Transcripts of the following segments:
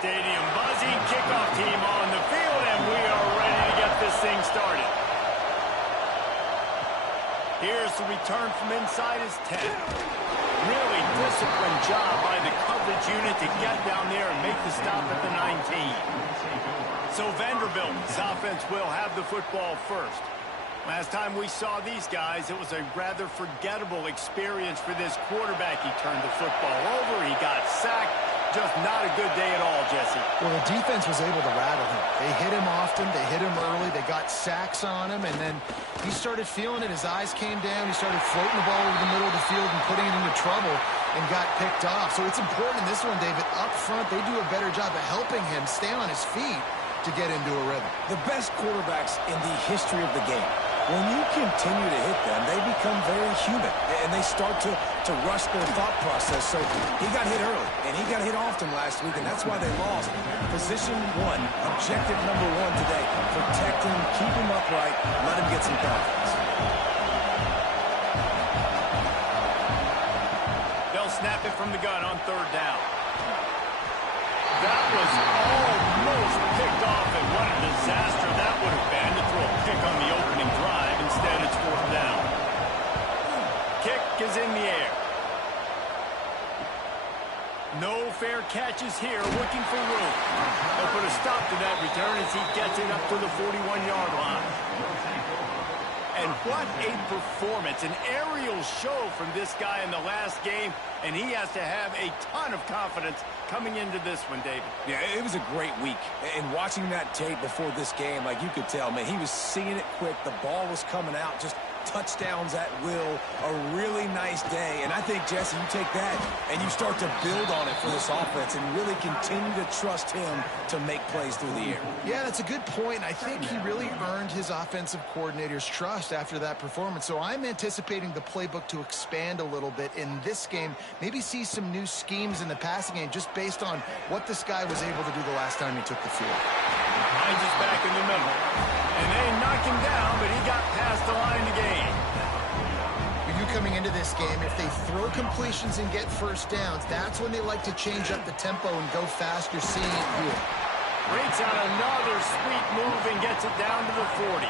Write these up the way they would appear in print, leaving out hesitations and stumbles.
stadium. Buzzing kickoff team on the field, and we are ready to get this thing started. Here's the return from inside his 10. Really disciplined job by the coverage unit to get down there and make the stop at the 19. So Vanderbilt's offense will have the football first. Last time we saw these guys, it was a rather forgettable experience for this quarterback. He turned the football over, he got sacked. Just not a good day at all, Jesse. Well, the defense was able to rattle him. They hit him often, they hit him early, they got sacks on him, and then he started feeling it. His eyes came down, he started floating the ball over the middle of the field and putting it into trouble and got picked off. So it's important in this one, David. Up front, they do a better job of helping him stay on his feet to get into a rhythm. The best quarterbacks in the history of the game, when you continue to hit them, they become very human, and they start to rush their thought process. So he got hit early, and he got hit often last week, and that's why they lost. Position one, objective number one today, protect him, keep him upright, let him get some confidence. They'll snap it from the gun on third down. That was almost picked off, and what a disaster that would have been to throw a pick on the opening drive. Instead, it's fourth down. Kick is in the air. No fair catches here, looking for room. They'll put a stop to that return as he gets it up to the 41-yard line. And what a performance, an aerial show from this guy in the last game, and he has to have a ton of confidence coming into this one, David. Yeah, it was a great week. And watching that tape before this game, like you could tell, man, he was seeing it quick. The ball was coming out, just touchdowns at will. A really nice day. And I think, Jesse, you take that and you start to build on it for this offense and really continue to trust him to make plays through the air. Yeah, that's a good point. I think he really earned his offensive coordinator's trust after that performance. So I'm anticipating the playbook to expand a little bit in this game. Maybe see some new schemes in the passing game just based on what this guy was able to do the last time he took the field. Hines is back in the middle. And they knock him down, but he got past the line to gain. For you coming into this game, if they throw completions and get first downs, that's when they like to change up the tempo and go faster, seeing it here. Rates out another sweet move and gets it down to the 40.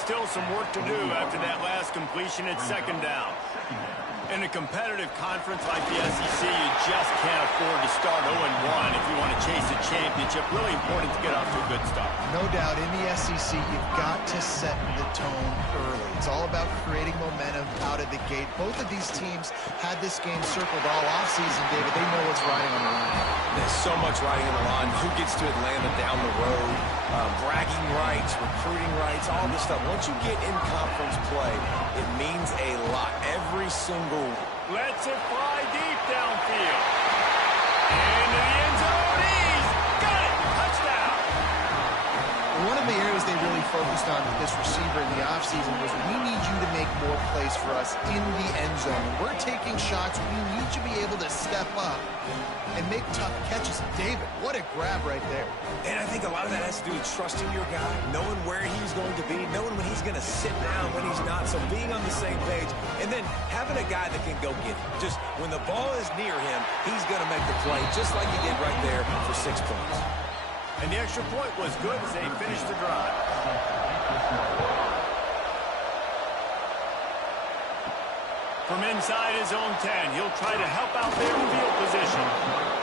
Still some work to do after that last completion at second down. In a competitive conference like the SEC, you just can't afford to start 0-1 if you want to chase a championship. Really important to get off to a good start. No doubt, in the SEC, you've got to set the tone early. It's all about creating momentum out of the gate. Both of these teams had this game circled all offseason, David. They know what's riding on the line. There's so much riding on the line. Who gets to Atlanta down the road? Bragging rights, recruiting rights, all this stuff. Once you get in conference play, it means a lot. Every single... Lets it fly deep downfield. Into the end zone. He's got it. Touchdown. One of the areas they really focused on with this receiver in the offseason was, we need you to make more plays for us in the end zone. We're taking shots. We need you to be able to step up and make tough catches. David, what a grab right there. And I think a lot of that has to do with trusting your guy, knowing where he's going to be, knowing when he's going to sit down, when he's not. So being on the same page, and then having a guy that can go get it. Just when the ball is near him, he's going to make the play, just like he did right there for 6 points. And the extra point was good as they finished the drive. From inside his own 10, he'll try to help out their field position.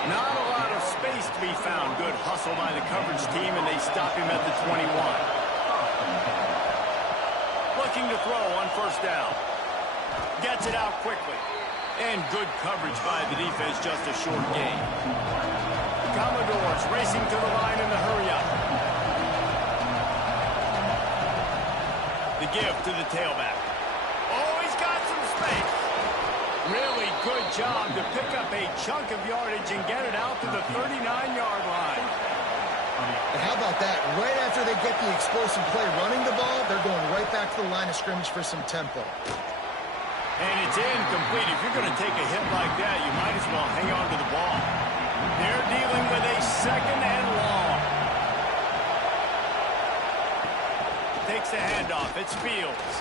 Not a lot of space to be found. Good hustle by the coverage team, and they stop him at the 21. Looking to throw on first down. Gets it out quickly. And good coverage by the defense, just a short gain. The Commodores racing to the line in the hurry-up. The give to the tailback. Oh, he's got some space. Really good job to pick up a chunk of yardage and get it out to the 39-yard line. And how about that? Right after they get the explosive play running the ball, they're going right back to the line of scrimmage for some tempo. And it's incomplete. If you're going to take a hit like that, you might as well hang on to the ball. They're dealing with a second and long. Takes the handoff. It's Fields.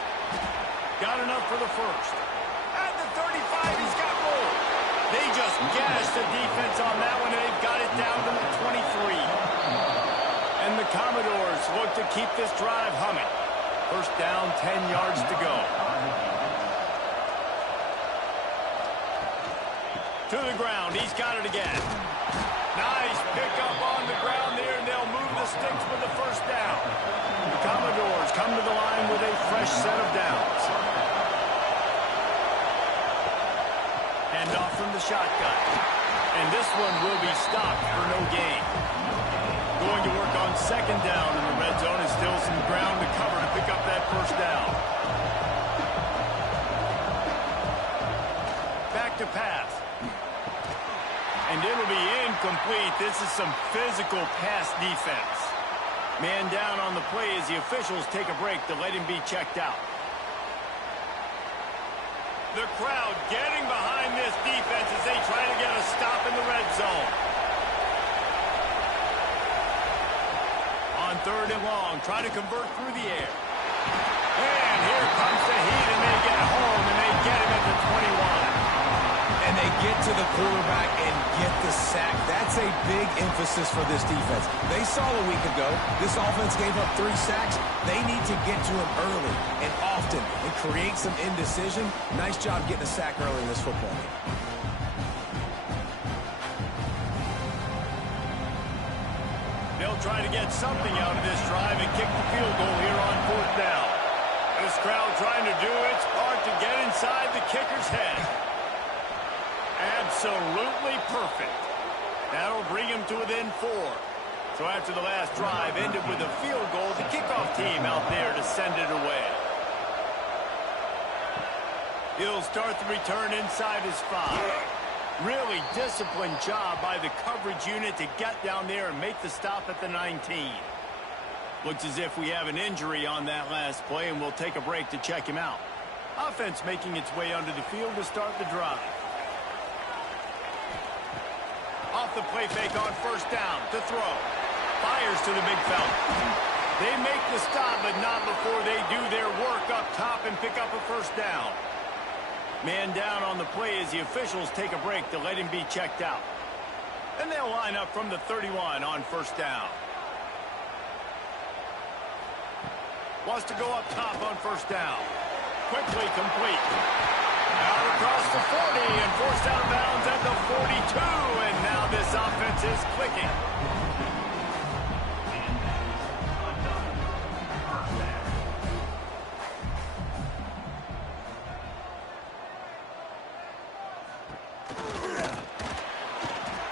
Got enough for the first. At the 35, he's got more. They just gashed the defense on that one, and they've got it down to the 23. And the Commodores look to keep this drive humming. First down, 10 yards to go. To the ground, he's got it again. Nice pickup on the ground there, and they'll move the sticks with the first down. The Commodores come to the line with a fresh set of downs. Hand off from the shotgun. And this one will be stopped for no gain. Going to work on second down in the red zone, and still some ground to cover to pick up that first down. Back to pass. And it'll be incomplete. This is some physical pass defense. Man down on the play as the officials take a break to let him be checked out. The crowd getting behind this defense as they try to get a stop in the red zone. On third and long, try to convert through the air. And here comes the heat, and they get home, and they get him at the 21. And they get to the quarterback and get the sack. That's a big emphasis for this defense. They saw a week ago, this offense gave up 3 sacks. They need to get to him early and often and create some indecision. Nice job getting a sack early in this football game. They'll try to get something out of this drive and kick the field goal here on fourth down. This crowd trying to do its part to get inside the kicker's head. Absolutely perfect. That'll bring him to within 4. So after the last drive ended with a field goal, the kickoff team out there to send it away. He'll start the return inside his 5. Really disciplined job by the coverage unit to get down there and make the stop at the 19. Looks as if we have an injury on that last play, and we'll take a break to check him out. Offense making its way onto the field to start the drive. Off the play fake on first down to throw. Fires to the big fella. They make the stop, but not before they do their work up top and pick up a first down. Man down on the play as the officials take a break to let him be checked out. And they'll line up from the 31 on first down. Wants to go up top on first down. Quickly complete. Out across the 40 and forced out of bounds at the 42. And now this offense is clicking.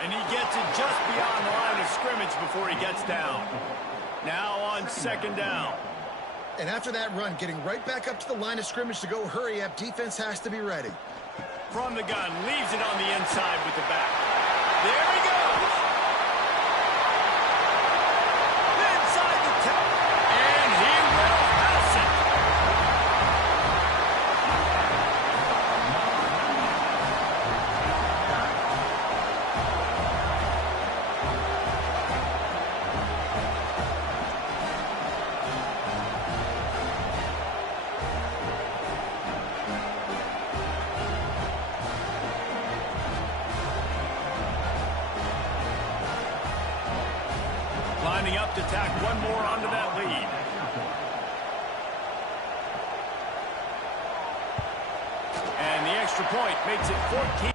And he gets it just beyond the line of scrimmage before he gets down. Now on second down. And after that run, getting right back up to the line of scrimmage to go hurry up, defense has to be ready. From the gun, leaves it on the inside with the back. There he goes. Inside the 10. And he will pass it. Lining up to tack one more onto that lead. And the extra point makes it 14.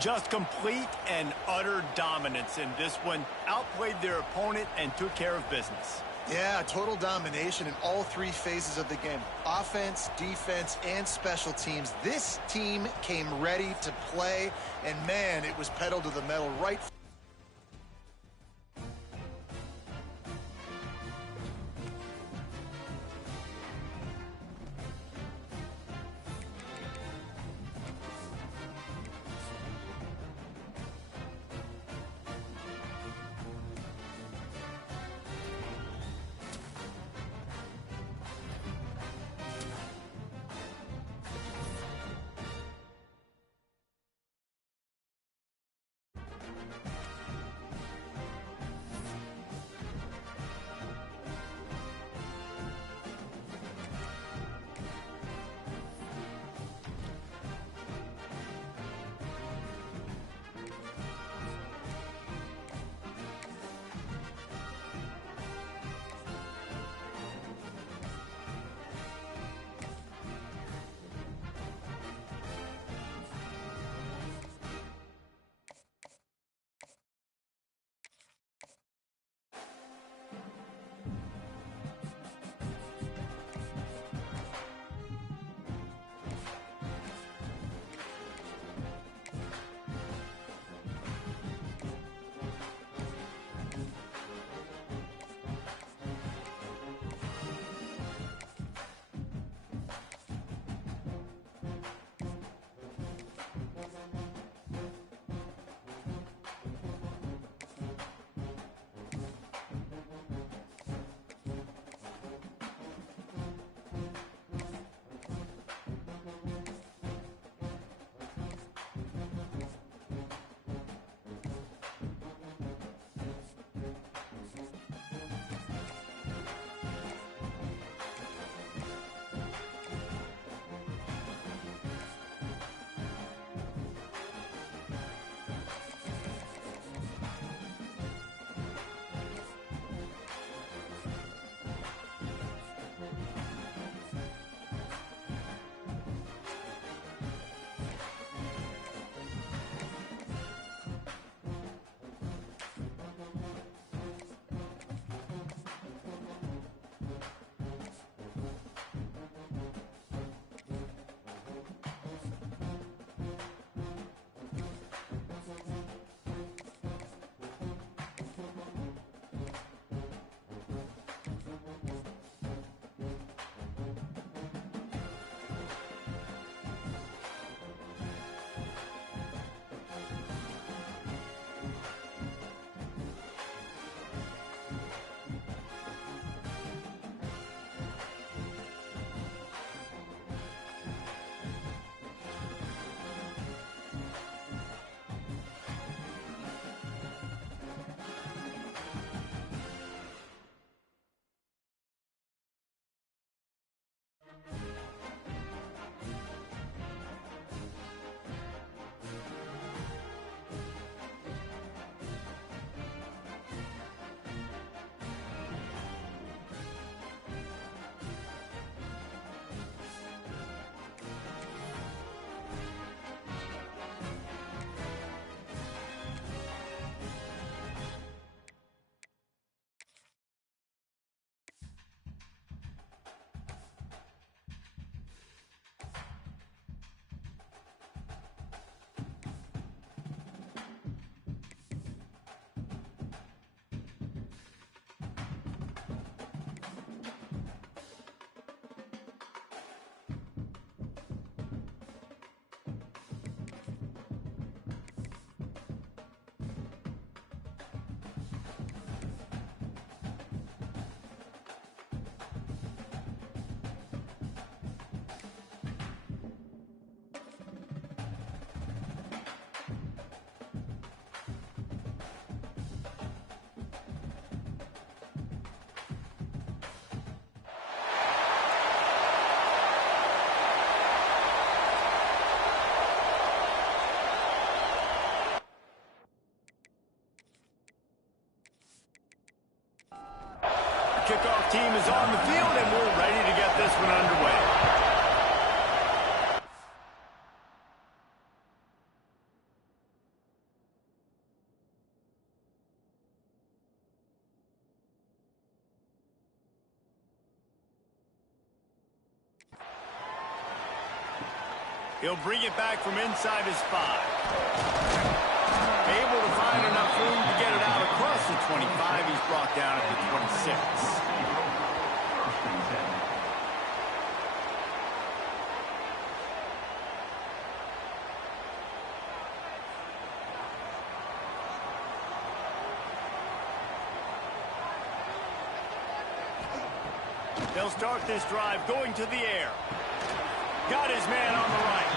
Just complete and utter dominance in this one. Outplayed their opponent and took care of business. Yeah, total domination in all 3 phases of the game. Offense, defense, and special teams. This team came ready to play, and man, it was pedal to the metal right. Kickoff team is on the field, and we're ready to get this one underway. He'll bring it back from inside his 5. Able to find enough room to get it out across the 25. He's brought down at the 26. They'll start this drive going to the air. Got his man on the right.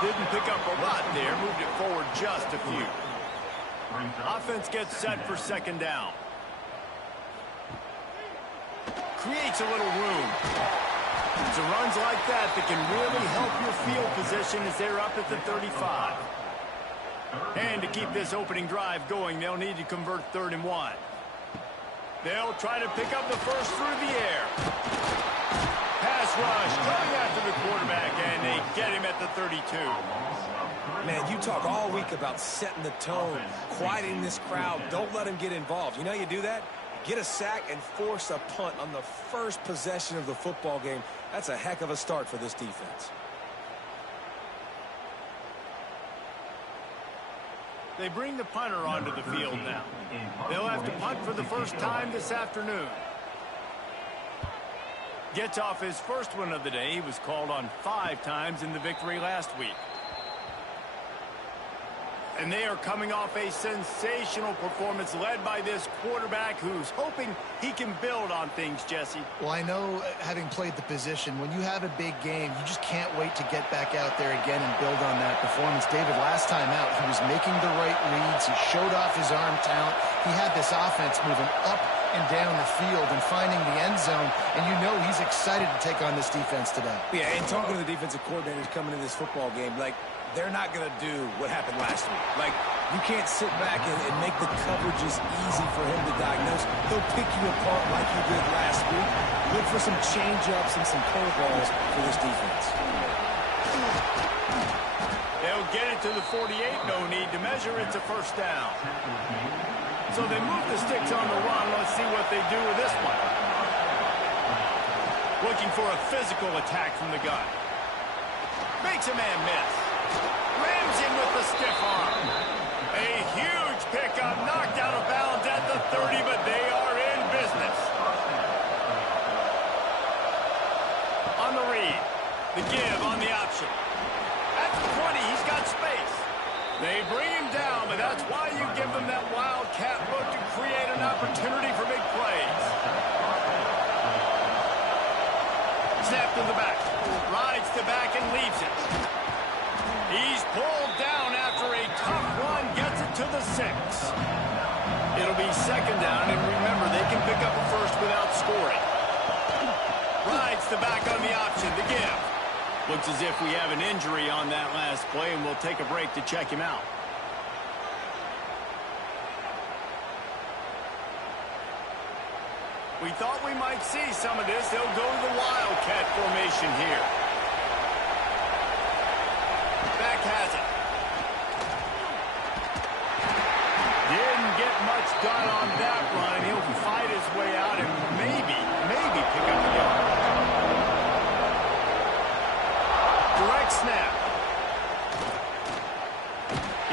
Didn't pick up a lot there. Moved it forward just a few. Offense gets set for second down. Creates a little room. It's runs like that that can really help your field position as they're up at the 35. And to keep this opening drive going, they'll need to convert 3rd and 1. They'll try to pick up the first through the air. Pass rush, going after the quarterback, and they get him at the 32. Man, you talk all week about setting the tone, quieting this crowd. Don't let them get involved. You know how you do that? Get a sack and force a punt on the first possession of the football game. That's a heck of a start for this defense. They bring the punter onto the field now. They'll have to punt for the first time this afternoon. Gets off his first one of the day. He was called on 5 times in the victory last week. And they are coming off a sensational performance led by this quarterback who's hoping he can build on things, Jesse. Well, I know, having played the position, when you have a big game, you just can't wait to get back out there again and build on that performance. David, last time out, he was making the right reads. He showed off his arm talent. He had this offense moving up and down the field and finding the end zone, and you know he's excited to take on this defense today. Yeah, and talking to the defensive coordinators coming into this football game, like, they're not going to do what happened last week. Like, you can't sit back and make the coverages easy for him to diagnose. He'll pick you apart like he did last week. Look for some change-ups and some curveballs for this defense. They'll get it to the 48. No need to measure. It's a first down. So they move the sticks on the run. Let's see what they do with this one. Looking for a physical attack from the gun. Makes a man miss. Rams him with the stiff arm. A huge pickup, knocked out of bounds at the 30, but they are in business. On the read, the give on the option. At the 20, he's got space. They bring him down, but that's why you give them that wildcat look to create an opportunity for big plays. Snap to the back. Rides the back and leaves it. He's pulled down after a tough run, gets it to the 6. It'll be second down, and remember, they can pick up a first without scoring. Rides the back on the option, the give. Looks as if we have an injury on that last play, and we'll take a break to check him out. We thought we might see some of this. They'll go to the wildcat formation here. Back has it. Didn't get much done on that run. He'll fight his way out and maybe pick up the yard. Direct snap.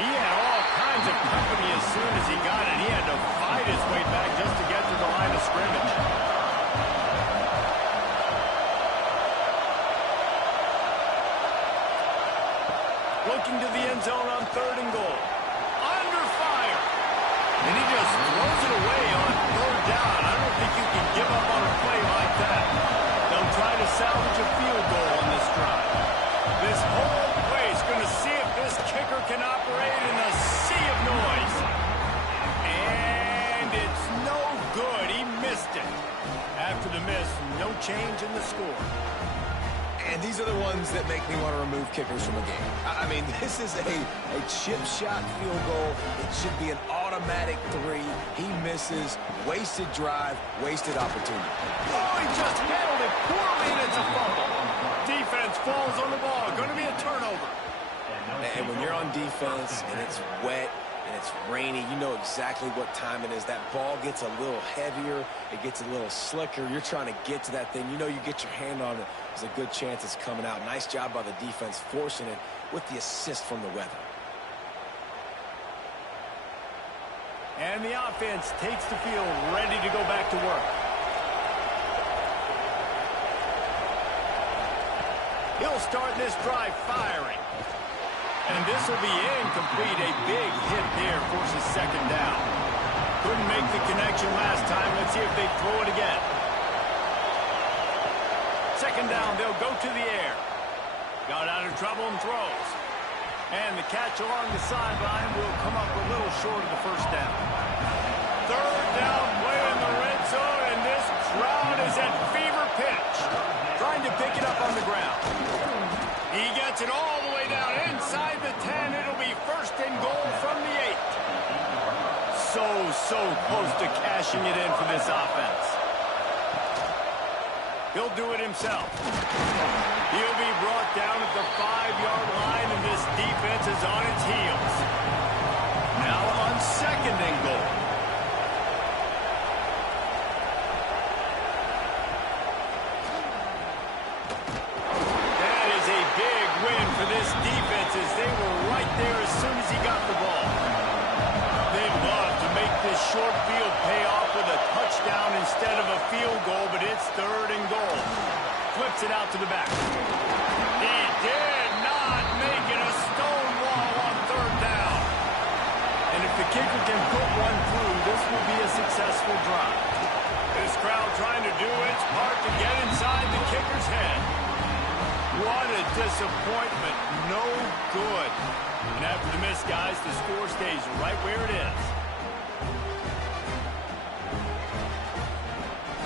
He had all kinds of company as soon as he got it. He had to fight his way back just to get to the line of scrimmage. Looking to the end zone on 3rd and goal. Under fire. And he just throws it away on 3rd down. I don't think you can give up on a play like that. They'll try to salvage a field goal on this drive. This whole play is going to see if this kicker can operate in a sea of noise. And it's no good. He missed it. After the miss, no change in the score. And these are the ones that make me want to remove kickers from a game. I mean, this is a chip shot field goal. It should be an automatic 3. He misses. Wasted drive, wasted opportunity. Oh, he just handled it poorly, and it's a fumble. Defense falls on the ball. Going to be a turnover. And when you're on defense and it's wet and it's rainy, you know exactly what time it is. That ball gets a little heavier. It gets a little slicker. You're trying to get to that thing. You know you get your hand on it. There's a good chance it's coming out. Nice job by the defense forcing it with the assist from the weather. And the offense takes the field, ready to go back to work. He'll start this drive firing. And this will be incomplete. A big hit there forces second down. Couldn't make the connection last time. Let's see if they throw it again. Second down, they'll go to the air. Got out of trouble and throws. And the catch along the sideline will come up a little short of the first down. Third down play in the red zone, and this crowd is at fever pitch. Trying to pick it up on the ground. He gets it all the way down inside the 10. It'll be first and goal from the 8. So close to cashing it in for this offense. He'll do it himself. He'll be brought down at the 5-yard line, and this defense is on its heels. Now on second and goal. That is a big win for this defense, as they were right there as soon as he got the ball. They'd love to make this short field pay off with a touchdown instead of a field goal, but it's third and goal. Flips it out to the back. He did not make it a stone wall on third down. And if the kicker can put one through, this will be a successful drive. This crowd trying to do its part to get inside the kicker's head. What a disappointment. No good. And after the miss, guys, the score stays right where it is.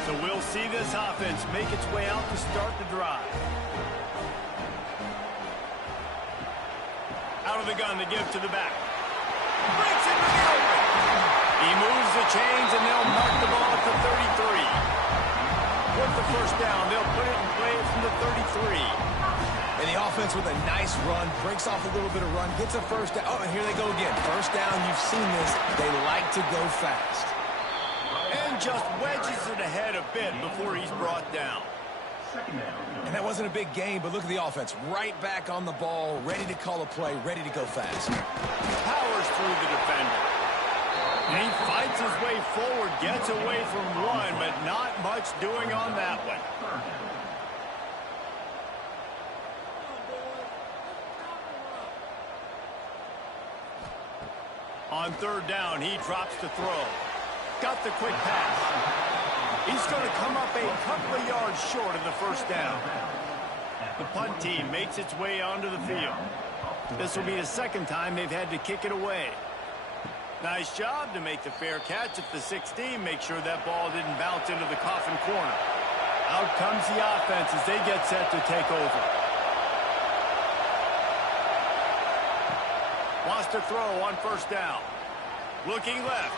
So we'll see this offense make its way out to start the drive. Out of the gun to give to the back. Breaks it to the open. He moves the chains, and they'll mark the ball at the 33. With the first down, they'll put it in play from the 33. And the offense with a nice run, breaks off a little bit of run, gets a first down. Oh, and here they go again. First down, you've seen this. They like to go fast. And just wedges it ahead a bit before he's brought down. And that wasn't a big gain, but look at the offense. Right back on the ball, ready to call a play, ready to go fast. Powers through the defender. And he fights his way forward, gets away from one, but not much doing on that one. On third down, he drops to throw. Got the quick pass. He's going to come up a couple of yards short of the first down. The punt team makes its way onto the field. This will be the second time they've had to kick it away. Nice job to make the fair catch at the 16. Make sure that ball didn't bounce into the coffin corner. Out comes the offense as they get set to take over. Wants to throw on first down. Looking left.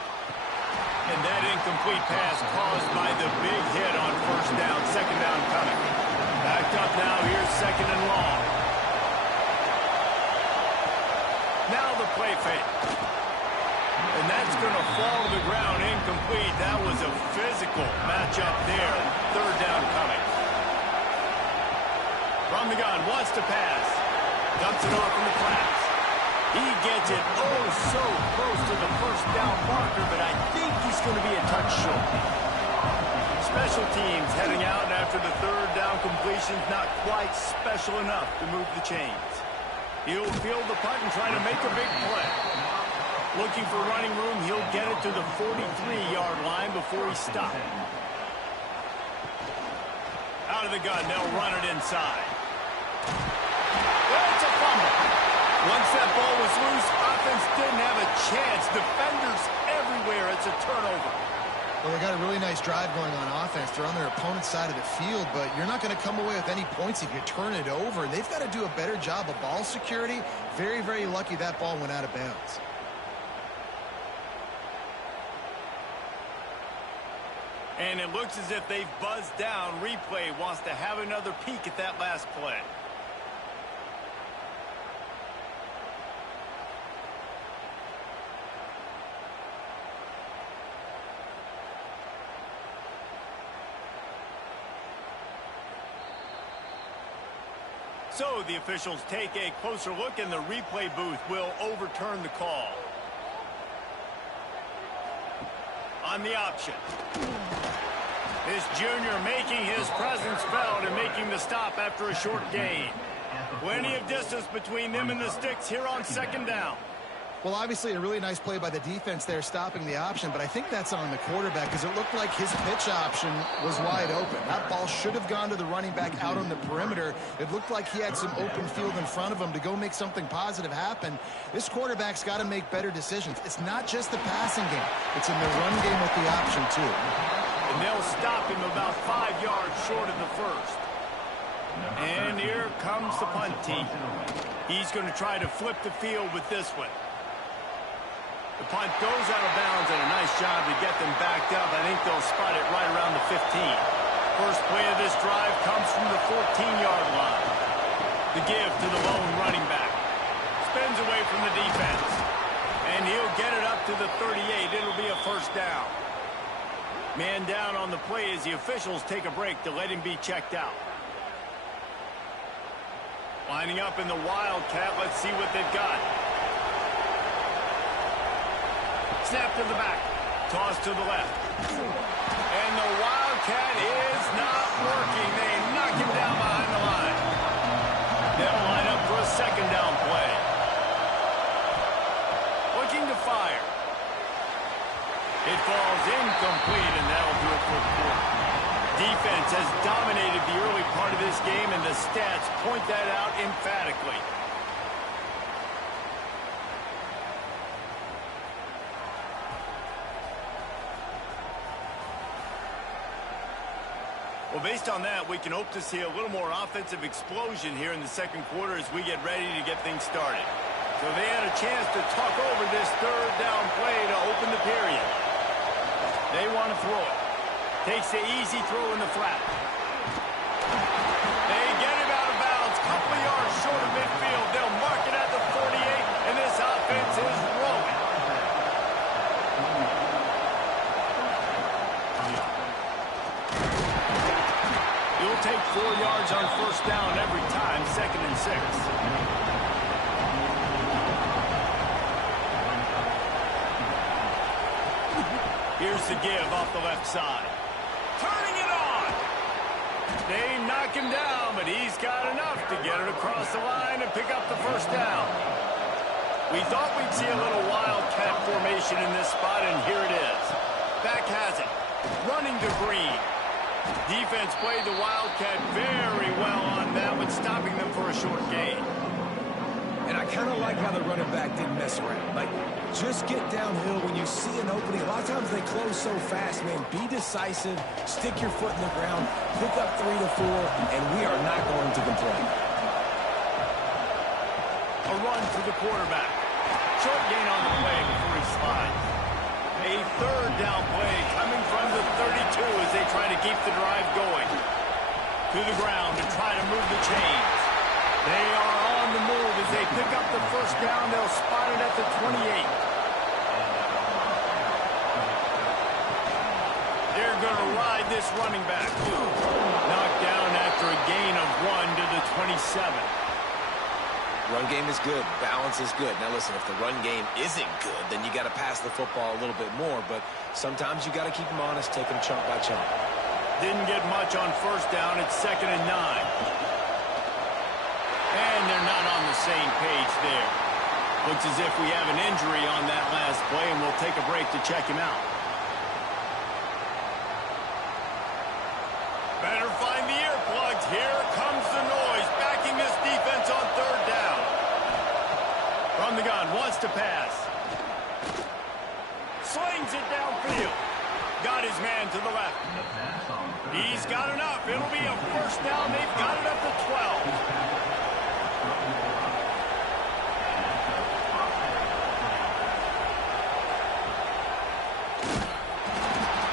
And that incomplete pass caused by the big hit on first down. Second down coming. Backed up now. Here's second and long. Now the play fake. And that's going to fall to the ground incomplete. That was a physical matchup there. Third down coming. From the gun. Wants to pass. Dumps it off in the flats. He gets it oh so close to the first down marker, but I think he's going to be a touch short. Special teams heading out after the third down completion's not quite special enough to move the chains. He'll field the punt and try to make a big play. Looking for running room, he'll get it to the 43-yard line before he stops. Out of the gun, they'll run it inside. It's a fumble. Once that ball was loose, offense didn't have a chance. Defenders everywhere. It's a turnover. Well, they got a really nice drive going on offense. They're on their opponent's side of the field, but you're not going to come away with any points if you turn it over. They've got to do a better job of ball security. Very, very lucky that ball went out of bounds. And it looks as if they've buzzed down. Replay wants to have another peek at that last play. So the officials take a closer look, and the replay booth will overturn the call. On the option. This junior making his presence felt and making the stop after a short gain. Plenty of distance between them and the sticks here on second down. Well, obviously a really nice play by the defense there stopping the option, but I think that's on the quarterback because it looked like his pitch option was wide open. That ball should have gone to the running back out on the perimeter. It looked like he had some open field in front of him to go make something positive happen. This quarterback's got to make better decisions. It's not just the passing game. It's in the run game with the option, too. And they'll stop him about 5 yards short of the first. And here comes the punt team. He's going to try to flip the field with this one. The punt goes out of bounds, and a nice job to get them backed up. I think they'll spot it right around the 15. First play of this drive comes from the 14-yard line. The give to the lone running back. Spins away from the defense. And he'll get it up to the 38. It'll be a first down. Man down on the play as the officials take a break to let him be checked out. Lining up in the Wildcat. Let's see what they've got. Snap to the back. Toss to the left. And the Wildcat is not working. They knock him down behind the line. They'll line up for a second down play. Looking to fire. It falls incomplete, and that'll do it for the quarter. Defense has dominated the early part of this game, and the stats point that out emphatically. Well, based on that, we can hope to see a little more offensive explosion here in the second quarter as we get ready to get things started. So they had a chance to talk over this third down play to open the period. They want to throw it. Takes the easy throw in the flat. They get him out of bounds, couple of yards short of midfield. They'll mark it at the 48, and this offense is rolling. You'll take 4 yards on first down every time, 2nd and 6. Here's the give off the left side. Turning it on. They knock him down, but he's got enough to get it across the line and pick up the first down. We thought we'd see a little Wildcat formation in this spot, and here it is. Back has it. Running to Green. Defense played the Wildcat very well on that one, stopping them for a short gain. And I kind of like how the running back didn't mess around. Like, just get downhill when you see an opening. A lot of times they close so fast, man. Be decisive, stick your foot in the ground, pick up 3 to 4, and we are not going to complain. A run for the quarterback. Short gain on the play before he slides. A third down play coming from the 32 as they try to keep the drive going. To the ground to try to move the chains. They are on the move as they pick up the first down. They'll spot it at the 28. They're going to ride this running back. Knocked down after a gain of 1 to the 27. Run game is good. Balance is good. Now, listen, if the run game isn't good, then you got to pass the football a little bit more. But sometimes you got to keep them honest, take them chunk by chunk. Didn't get much on first down. It's 2nd and 9. And they're not on the same page there. Looks as if we have an injury on that last play, and we'll take a break to check him out. Better find the earplugs. Here comes the noise, backing this defense on third down. From the gun, wants to pass. Slings it downfield. Got his man to the left. He's got enough. It'll be a first down. They've got it up to 12.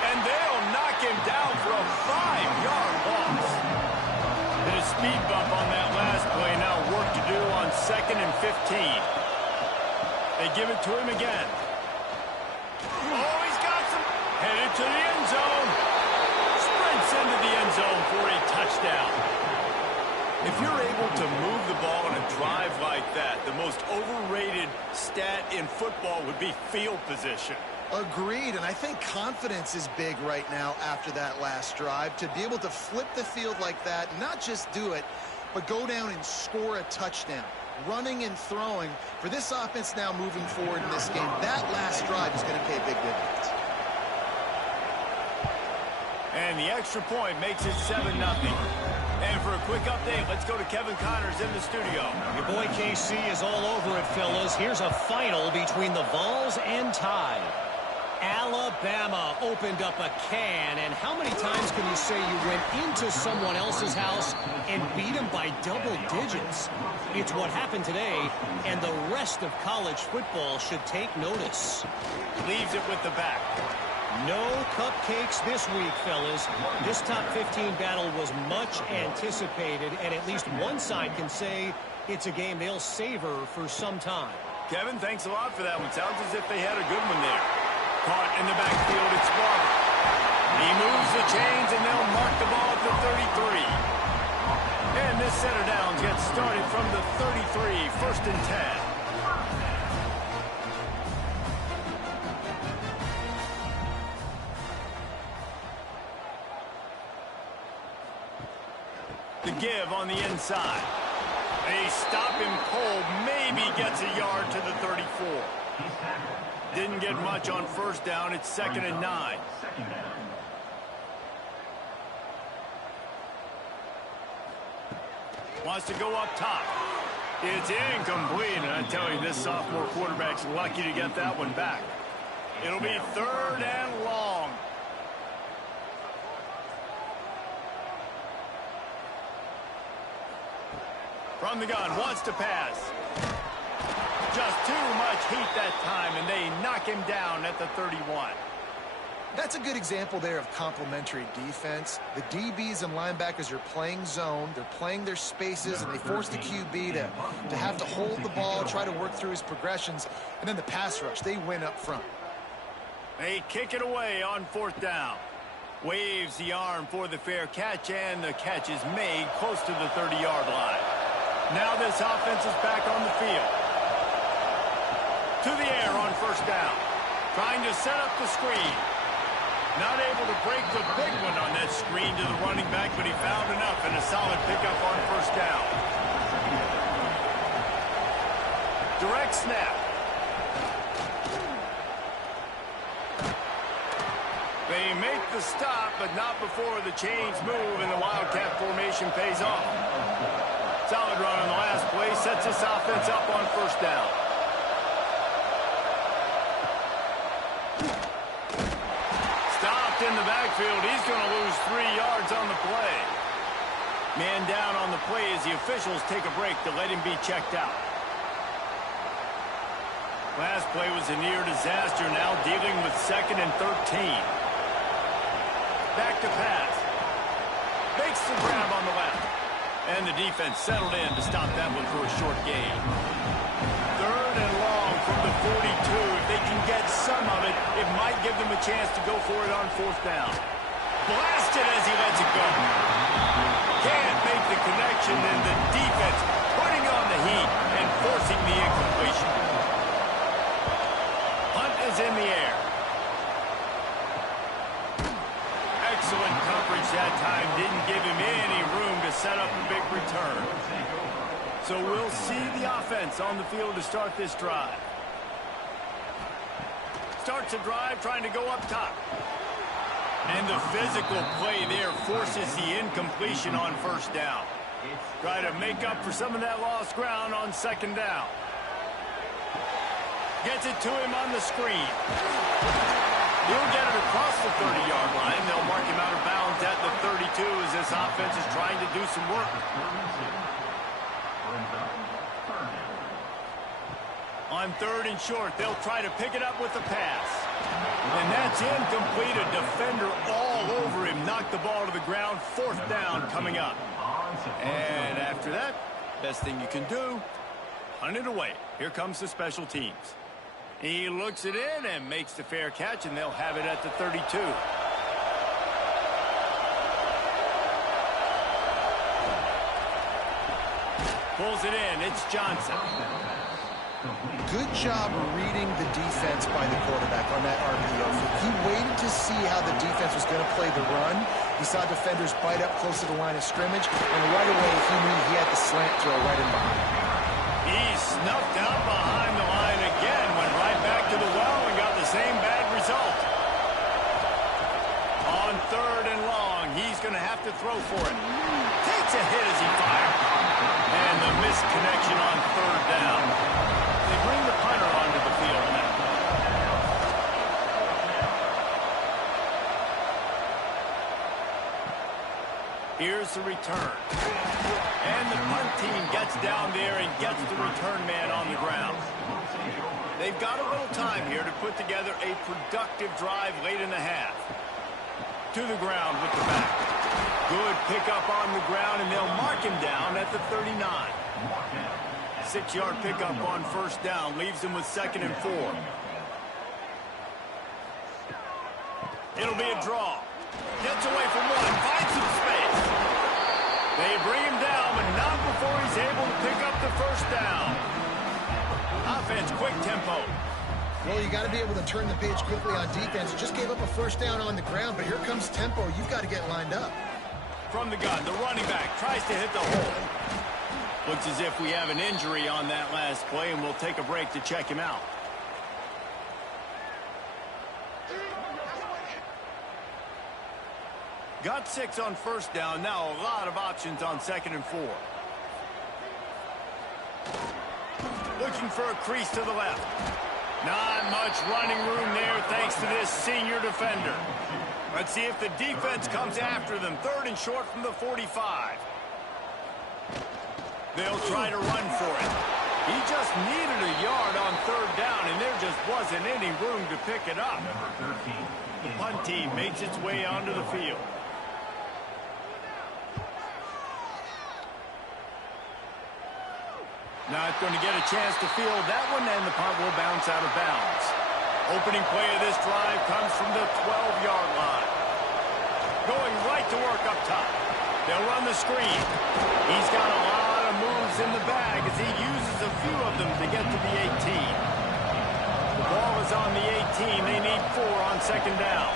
And they'll knock him down for a 5-yard loss. Hit a speed bump on that last play. Now work to do on 2nd and 15. They give it to him again. Oh, he's got some. Headed to the end zone. Sprints into the end zone for a touchdown. If you're able to move the ball in a drive like that, the most overrated stat in football would be field position. Agreed, and I think confidence is big right now after that last drive. To be able to flip the field like that, not just do it, but go down and score a touchdown. Running and throwing for this offense now moving forward in this game. That last drive is going to pay big dividends. And the extra point makes it 7-0. And for a quick update, let's go to Kevin Connors in the studio. Your boy KC is all over it, fellas. Here's a final between the Vols and Tide. Alabama opened up a can, and how many times can you say you went into someone else's house and beat them by double digits? It's what happened today, and the rest of college football should take notice. Leaves it with the back. No cupcakes this week, fellas. This top 15 battle was much anticipated, and at least one side can say it's a game they'll savor for some time. Kevin, thanks a lot for that one. Sounds as if they had a good one there. Caught in the backfield, it's Barber. He moves the chains, and they'll mark the ball at the 33. And this set of downs gets started from the 33, 1st and 10. The give on the inside. They stop him cold, maybe gets a yard to the 34. Didn't get much on 1st down. It's 2nd and 9. Wants to go up top. It's incomplete, and I tell you, this sophomore quarterback's lucky to get that one back. It'll be 3rd and long. From the gun, wants to pass. Just too much heat that time, and they knock him down at the 31. That's a good example there of complementary defense. The DBs and linebackers are playing zone. They're playing their spaces, and they force the QB to have to hold the ball, try to work through his progressions, and then the pass rush, they win up front. They kick it away on 4th down. Waves the arm for the fair catch, and the catch is made close to the 30-yard line. Now this offense is back on the field. To the air on 1st down. Trying to set up the screen. Not able to break the big one on that screen to the running back, but he found enough and a solid pickup on 1st down. Direct snap. They make the stop, but not before the chains move and the Wildcat formation pays off. Solid run on the last play, sets this offense up on 1st down. Stopped in the backfield. He's going to lose 3 yards on the play. Man down on the play as the officials take a break to let him be checked out. Last play was a near disaster, now dealing with 2nd and 13. Back to pass. Makes the grab on the left. And the defense settled in to stop that one for a short gain. 3rd and long from the 42. If they can get some of it, it might give them a chance to go for it on 4th down. Blasted as he lets it go. Can't make the connection, and the defense putting on the heat and forcing the incompletion. Hunt is in the air. Excellent coverage that time. Didn't give him any room to set up a big return. So we'll see the offense on the field to start this drive. Starts a drive trying to go up top. And the physical play there forces the incompletion on 1st down. Try to make up for some of that lost ground on 2nd down. Gets it to him on the screen. He'll get it across the 30-yard line. They'll mark him out of bounds at the 32 as this offense is trying to do some work. On 3rd and short, they'll try to pick it up with the pass. And that's incomplete. A defender all over him. Knocked the ball to the ground. 4th down coming up. And after that, best thing you can do, punt it away. Here comes the special teams. He looks it in and makes the fair catch, and they'll have it at the 32. Pulls it in. It's Johnson. Good job reading the defense by the quarterback on that RPO. He waited to see how the defense was going to play the run. He saw defenders bite up close to the line of scrimmage, and right away he knew he had the slant throw right in behind. He snuffed out behind the line again, went right back to the well and got the same bad result. On 3rd and long, he's going to have to throw for it. Takes a hit as he fires. And the missed connection on 3rd down. They bring the punter onto the field now. Here's the return. And the punt team gets down there and gets the return man on the ground. They've got a little time here to put together a productive drive late in the half. To the ground with the back. Good pickup on the ground, and they'll mark him down at the 39. 6-yard pickup on 1st down leaves him with 2nd and 4. It'll be a draw. Gets away from one, finds some space. They bring him down, but not before he's able to pick up the 1st down. Offense, quick tempo. Well, you got to be able to turn the page quickly on defense. You just gave up a 1st down on the ground, but here comes tempo. You've got to get lined up. From the gun, the running back tries to hit the hole. Looks as if we have an injury on that last play, and we'll take a break to check him out. Got 6 on 1st down. Now a lot of options on 2nd and 4. Looking for a crease to the left. Not much running room there thanks to this senior defender. Let's see if the defense comes after them. 3rd and short from the 45. They'll try to run for it. He just needed a yard on 3rd down, and there just wasn't any room to pick it up. The punt team makes its way onto the field. Not going to get a chance to field that one, and the punt will bounce out of bounds. Opening play of this drive comes from the 12-yard line. Going right to work up top. They'll run the screen. He's got a lot of moves in the bag as he uses a few of them to get to the 18. The ball is on the 18. They need 4 on 2nd down.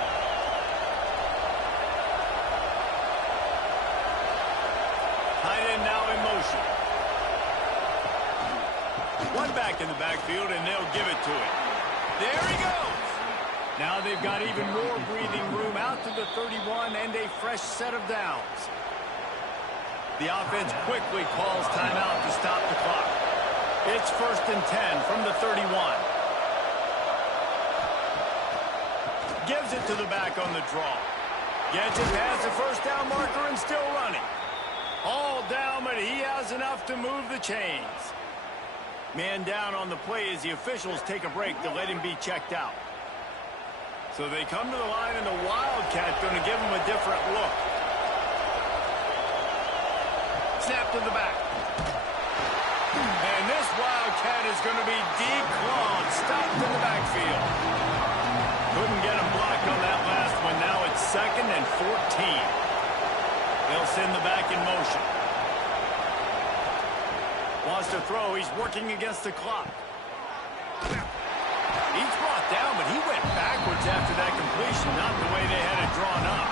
Tight end now in motion. One back in the backfield, and they'll give it to him. There he goes. Now they've got even more breathing room out to the 31 and a fresh set of downs. The offense quickly calls timeout to stop the clock. It's 1st and 10 from the 31. Gives it to the back on the draw. Gets it past the 1st down marker and still running. All down, but he has enough to move the chains. Man down on the play as the officials take a break to let him be checked out. So they come to the line, and the Wildcat going to give him a different look. Snap to the back. And this Wildcat is going to be declawed, stopped in the backfield. Couldn't get him blocked on that last one. Now it's 2nd and 14. They'll send the back in motion. Wants to throw. He's working against the clock. He's brought down, but he went backwards after that completion, not the way they had it drawn up.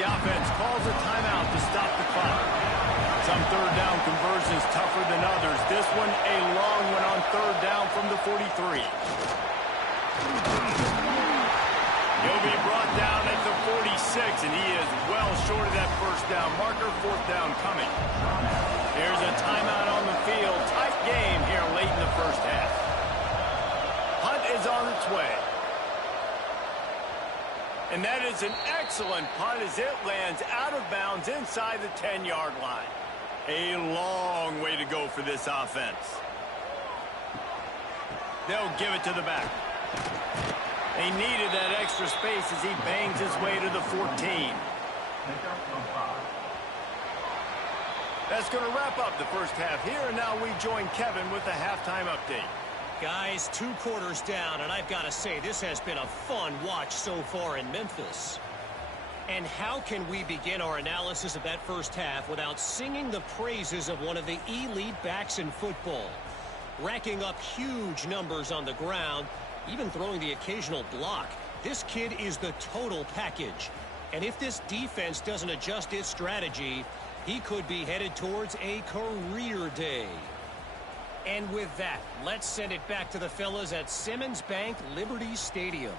The offense calls a timeout to stop the clock. Some 3rd down conversions tougher than others. This one a long one on 3rd down from the 43. He'll be brought down at the 46, and he is well short of that 1st down marker. 4th down coming. Here's a timeout on the field. Tight game here late in the 1st half. Hunt is on its way. And that is an excellent punt as it lands out of bounds inside the 10-yard line. A long way to go for this offense. They'll give it to the back. They needed that extra space as he bangs his way to the 14. That's going to wrap up the first half here, and now we join Kevin with the halftime update. Guys, 2 quarters down, and I've got to say, this has been a fun watch so far in Memphis. And how can we begin our analysis of that first half without singing the praises of one of the elite backs in football? Racking up huge numbers on the ground, even throwing the occasional block. This kid is the total package. And if this defense doesn't adjust its strategy, he could be headed towards a career day. And with that, let's send it back to the fellas at Simmons Bank Liberty Stadium.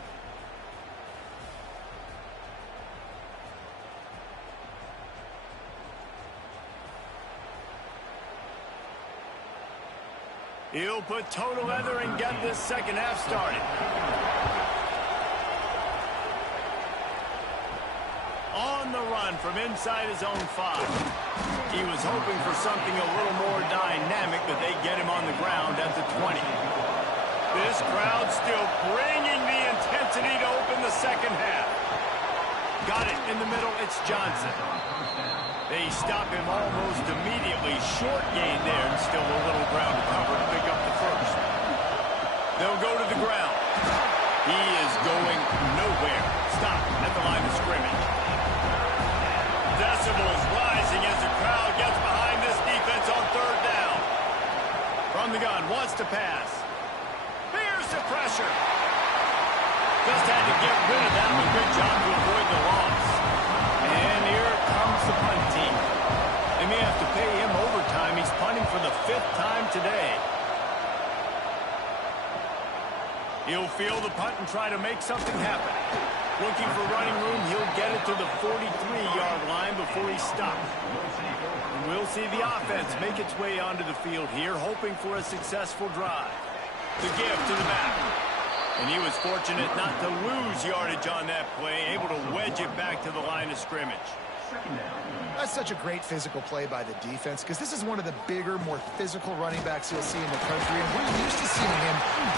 He'll put total leather and get this second half started. On the run from inside his own 5. He was hoping for something a little more dynamic, but they get him on the ground at the 20. This crowd still bringing the intensity to open the second half. Got it in the middle, it's Johnson. They stop him almost immediately. Short gain there, and still a little ground to cover to pick up the first. They'll go to the ground. He is going nowhere. Stop at the line of scrimmage. Decibels rising as the crowd gets behind this defense on third down. From the gun, wants to pass. Fears the pressure. Just had to get rid of that one. Good job to avoid the loss. And here comes the punt team. They may have to pay him overtime. He's punting for the 5th time today. He'll field the punt and try to make something happen. Looking for running room, he'll get it to the 43-yard line before he stops. And we'll see the offense make its way onto the field here, hoping for a successful drive. The give to the back. And he was fortunate not to lose yardage on that play, able to wedge it back to the line of scrimmage. That's such a great physical play by the defense, because this is one of the bigger, more physical running backs you'll see in the country. And we're used to seeing him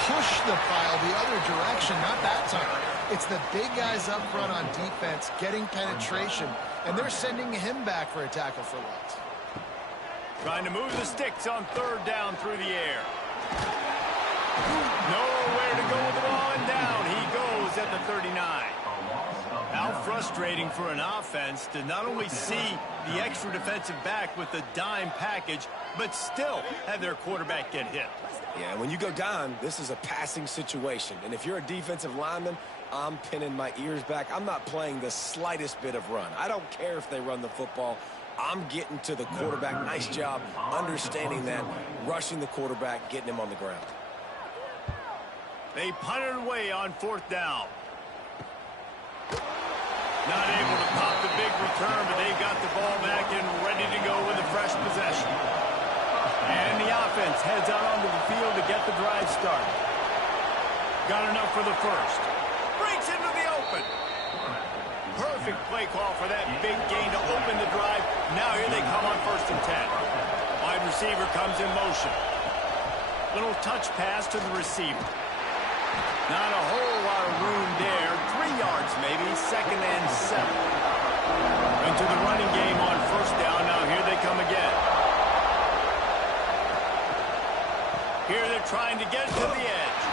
push the pile the other direction, not that time. It's the big guys up front on defense getting penetration, and they're sending him back for a tackle for loss. Trying to move the sticks on third down through the air. Nowhere to go with the ball, and down he goes at the 39. How frustrating for an offense to not only see the extra defensive back with the dime package, but still have their quarterback get hit. Yeah, when you go down, this is a passing situation. And if you're a defensive lineman, I'm pinning my ears back. I'm not playing the slightest bit of run. I don't care if they run the football. I'm getting to the quarterback. Nice job understanding that, rushing the quarterback, getting him on the ground. They punted away on 4th down. Not able to pop the big return, but they got the ball back and ready to go with a fresh possession. And the offense heads out onto the field to get the drive started. Got enough for the first. Breaks into the open. Perfect play call for that big gain to open the drive. Now here they come on 1st and 10. Wide receiver comes in motion. Little touch pass to the receiver. Not a whole lot of room there. 3 yards maybe. 2nd and 7. Into the running game on 1st down. Now here they come again. Here they're trying to get to the edge.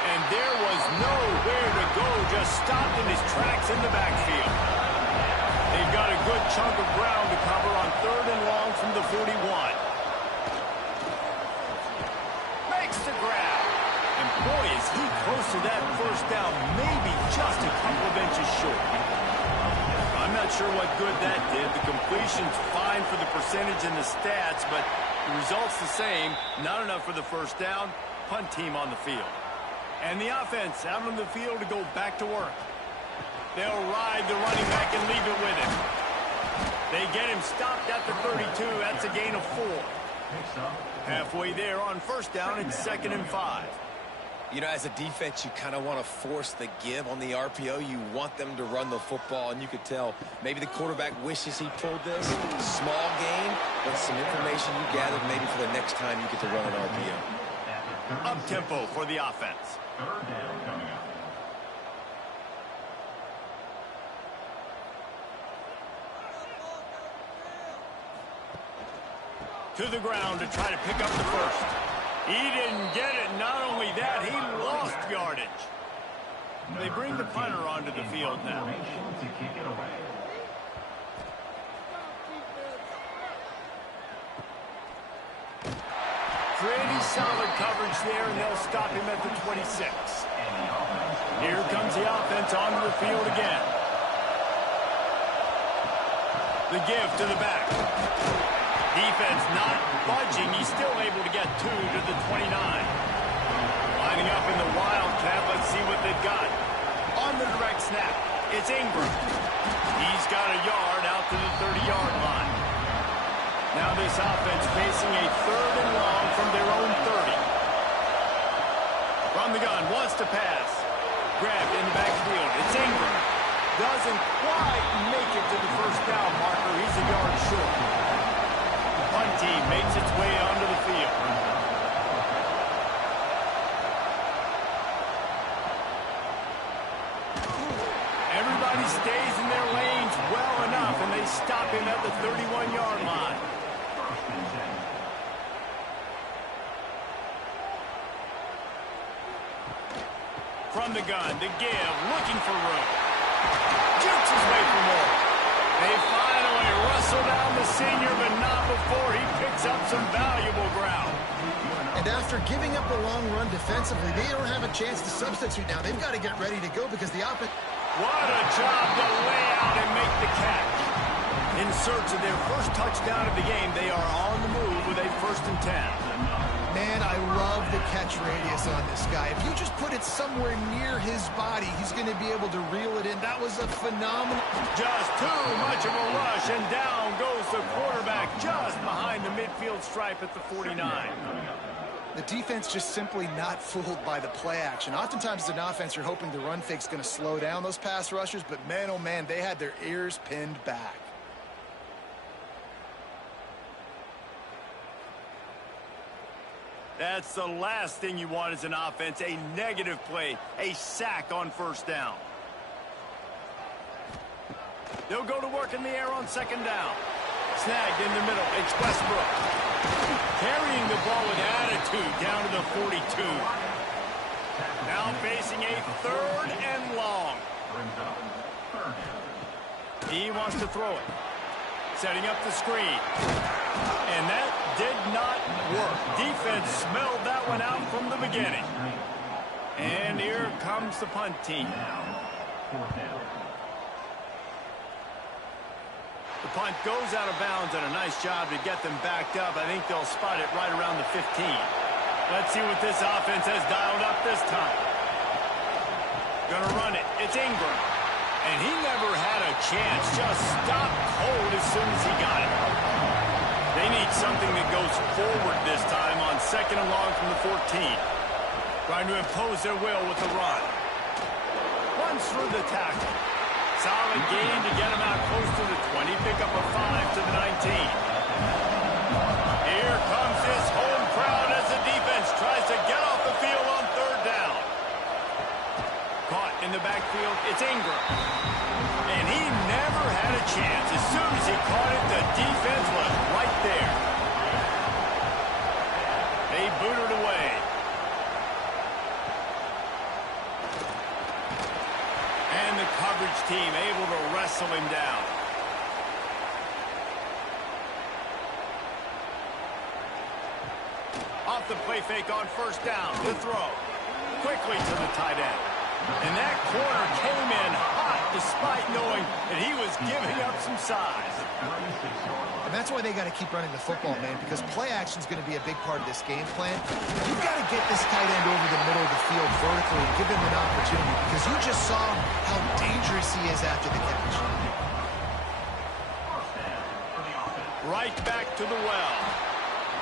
And there was nowhere to go. Just stopped in his tracks in the backfield. They've got a good chunk of ground to cover on 3rd and long from the 41. Makes the grab. And boy, is he close to that 1st down, maybe just a couple of inches short. I'm not sure what good that did. The completion's fine for the percentage and the stats, but the result's the same. Not enough for the 1st down. Punt team on the field. And the offense out on the field to go back to work. They'll ride the running back and leave it with him. They get him stopped at the 32. That's a gain of 4. Halfway there on 1st down, it's 2nd and 5. You know, as a defense, you kind of want to force the give on the RPO. You want them to run the football, and you could tell maybe the quarterback wishes he pulled this. Small gain, but some information you gathered maybe for the next time you get to run an RPO. Up-tempo for the offense. To the ground to try to pick up the first. He didn't get it. Not only that, he lost yardage. They bring the punter onto the field now. Pretty solid coverage there, and they'll stop him at the 26. Here comes the offense onto the field again. The give to the back. Defense not budging. He's still able to get 2 to the 29. Lining up in the Wildcat. Let's see what they've got. On the direct snap, it's Ingram. He's got a yard out to the 30-yard line. Now this offense facing a 3rd and long from their own 30. From the gun, wants to pass. Grabbed in the backfield. It's Ingram. Doesn't quite make it to the first down marker. He's a yard short. Punt team makes its way onto the field. Everybody stays in their lanes well enough, and they stop him at the 31-yard line. From the gun, the give, looking for room. Jukes his way for more. They finally wrestle down the senior, but not before he picks up some valuable ground. And after giving up a long run defensively, they don't have a chance to substitute now. They've got to get ready to go because the offense... What a job to lay out and make the catch. In search of their first touchdown of the game, they are on the move with a 1st and 10. Man, I love the catch radius on this guy. If you just put it somewhere near his body, he's going to be able to reel it in. That was a phenomenal... Just too much of a rush, and down goes the quarterback just behind the midfield stripe at the 49. The defense just simply not fooled by the play action. Oftentimes, as an offense, you're hoping the run fake's going to slow down those pass rushers, but man, oh man, they had their ears pinned back. That's the last thing you want as an offense, a negative play, a sack on 1st down. They'll go to work in the air on 2nd down. Snagged in the middle, it's Westbrook. Carrying the ball with attitude down to the 42. Now facing a 3rd and long. He wants to throw it. Setting up the screen. And that did not work. Defense smelled that one out from the beginning. And here comes the punt team. The punt goes out of bounds, and a nice job to get them backed up. I think they'll spot it right around the 15. Let's see what this offense has dialed up this time. Gonna run it. It's Ingram. And he never had a chance. Just stopped cold as soon as he got it. They need something that goes forward this time on 2nd and long from the 14. Trying to impose their will with the run. Runs through the tackle. Solid gain to get him out close to the 20. Pick up a 5 to the 19. Here comes this home crowd as the defense tries to get off the field on 3rd down. Caught in the backfield, it's Ingram. And he never had a chance. As soon as he caught it, the defense was right there. They booted away. And the coverage team able to wrestle him down. Off the play fake on 1st down. The throw. Quickly to the tight end. And that corner came in hot despite knowing that he was giving up some size. And that's why they got to keep running the football, man, because play action is going to be a big part of this game plan. You've got to get this tight end over the middle of the field vertically and give him an opportunity, because you just saw how dangerous he is after the catch. Right back to the well.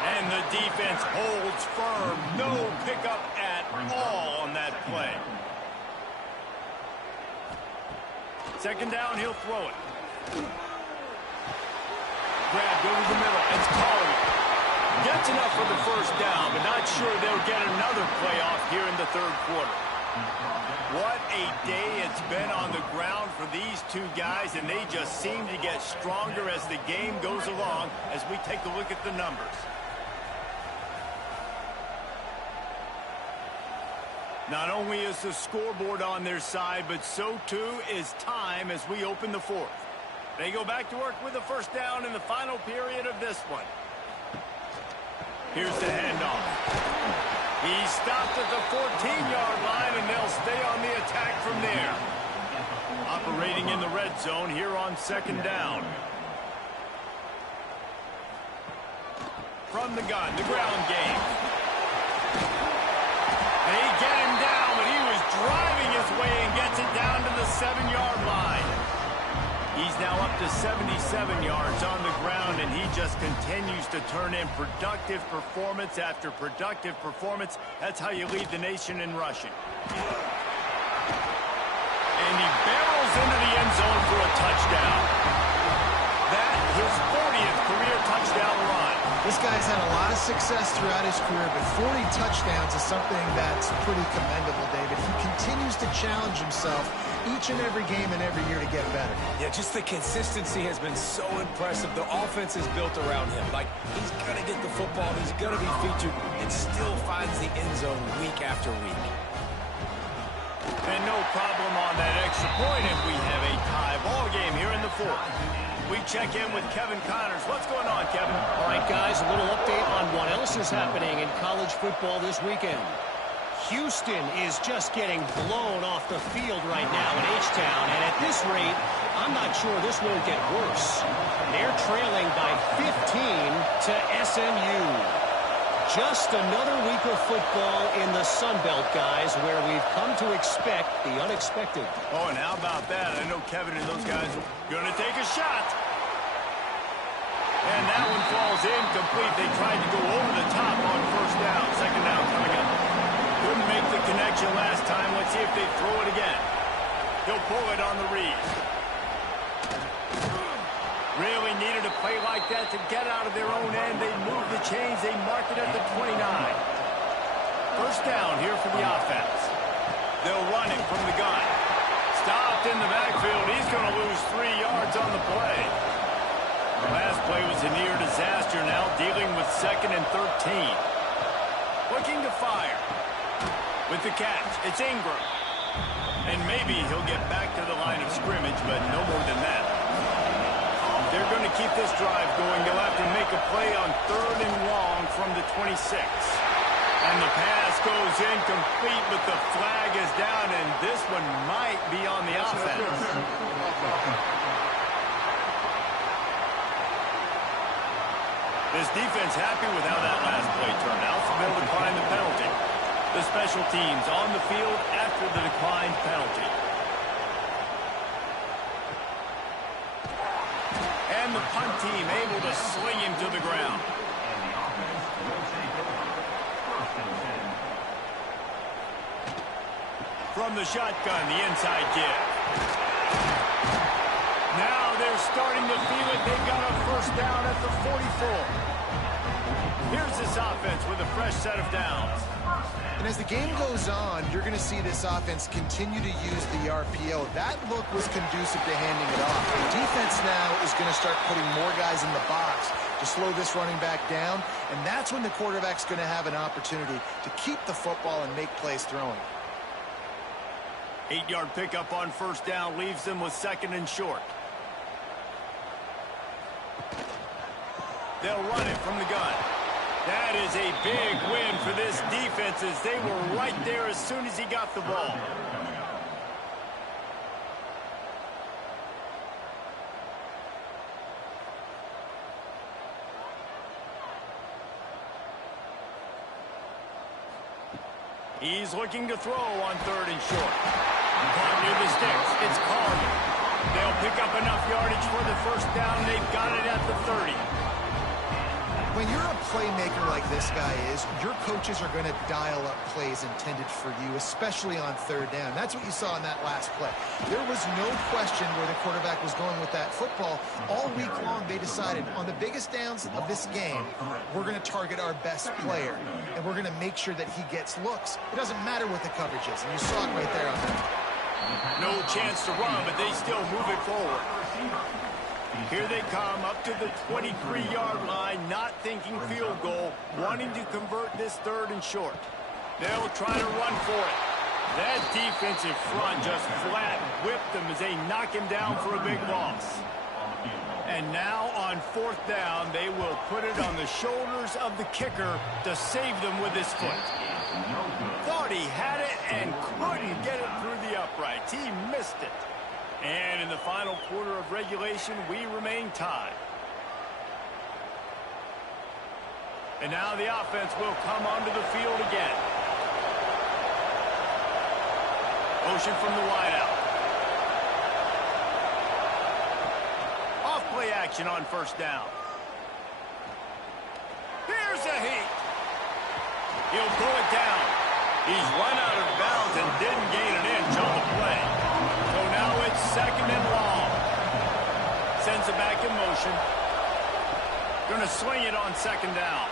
And the defense holds firm. No pickup at all on that play. Second down, he'll throw it. Grabbed over the middle. It's Collier. Gets enough for the first down, but not sure they'll get another playoff here in the third quarter. What a day it's been on the ground for these two guys, and they just seem to get stronger as the game goes along as we take a look at the numbers. Not only is the scoreboard on their side, but so too is time as we open the fourth. They go back to work with the first down in the final period of this one. Here's the handoff. He's stopped at the 14-yard line, and they'll stay on the attack from there. Operating in the red zone here on second down. From the gun, the ground game. They get him down, but he was driving his way and gets it down to the 7-yard line. He's now up to 77 yards on the ground, and he just continues to turn in productive performance after productive performance. That's how you lead the nation in rushing. And he barrels into the end zone for a touchdown. That his 40th career touchdown run. This guy's had a lot of success throughout his career, but 40 touchdowns is something that's pretty commendable, David. He continues to challenge himself each and every game and every year to get better. Yeah, just the consistency has been so impressive. The offense is built around him. Like, he's going to get the football, he's going to be featured, and still finds the end zone week after week. And no problem on that extra point, and we have a tie ball game here in the fourth. We check in with Kevin Connors. What's going on, Kevin? All right, guys, a little update on what else is happening in college football this weekend. Houston is just getting blown off the field right now in H-Town, and at this rate, I'm not sure this won't get worse. They're trailing by 15 to SMU. Just another week of football in the Sun Belt, guys, where we've come to expect the unexpected. Oh, and how about that? I know Kevin and those guys are going to take a shot. And that one falls incomplete. They tried to go over the top on first down. Second down coming up. Couldn't make the connection last time. Let's see if they throw it again. He'll pull it on the read. Really needed a play like that to get out of their own end. They move the chains. They mark it at the 29. First down here for the offense. They'll run it from the gun. Stopped in the backfield. He's going to lose 3 yards on the play. The last play was a near disaster. Now dealing with 2nd and 13. Looking to fire. With the catch, it's Ingram. And maybe he'll get back to the line of scrimmage, but no more than that. They're going to keep this drive going. They'll have to make a play on 3rd and long from the 26. And the pass goes incomplete, but the flag is down, and this one might be on the offense. This defense happy with how that last play turned out, so they'll decline the penalty. The special teams on the field after the declined penalty. And the punt team able to sling him to the ground. From the shotgun, the inside kick. Now they're starting to feel it. They've got a first down at the 44. Here's this offense with a fresh set of downs. And as the game goes on, you're going to see this offense continue to use the RPO. That look was conducive to handing it off. The defense now is going to start putting more guys in the box to slow this running back down, and that's when the quarterback's going to have an opportunity to keep the football and make plays throwing. 8-yard pickup on first down leaves them with 2nd and short. They'll run it from the gun. That is a big win for this defense as they were right there as soon as he got the ball. He's looking to throw on 3rd and short. Caught near the sticks. It's Collier. They'll pick up enough yardage for the first down. They've got it at the 30. When you're a playmaker like this guy is, your coaches are going to dial up plays intended for you, especially on third down. That's what you saw in that last play. There was no question where the quarterback was going with that football. All week long, they decided on the biggest downs of this game, we're going to target our best player, and we're going to make sure that he gets looks. It doesn't matter what the coverage is, and you saw it right there on that. No chance to run, but they still move it forward. Here they come up to the 23-yard line, not thinking field goal, wanting to convert this third and short. They'll try to run for it. That defensive front just flat whipped them as they knock him down for a big loss. And now on fourth down, they will put it on the shoulders of the kicker to save them with his foot. Thought he had it and couldn't get it through the uprights. He missed it. And in the final quarter of regulation, we remain tied. And now the offense will come onto the field again. Motion from the wideout. Off play action on first down. Here's a heat. He'll pull it down. He's run out of bounds and didn't gain an inch on the play. So now it's second and long. Sends it back in motion. Going to swing it on second down.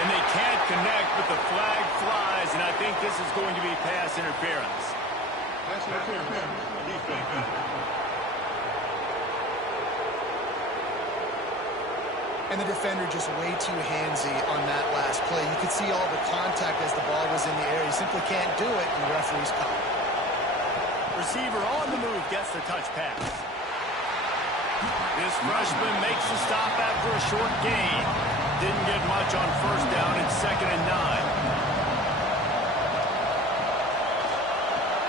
And they can't connect, but the flag flies, and I think this is going to be pass interference. Pass interference. Defense. And the defender just way too handsy on that last play. You could see all the contact as the ball was in the air. He simply can't do it, and the referee's caught. Receiver on the move gets the touch pass. This freshman makes the stop after a short gain. Didn't get much on first down. It's second and 9.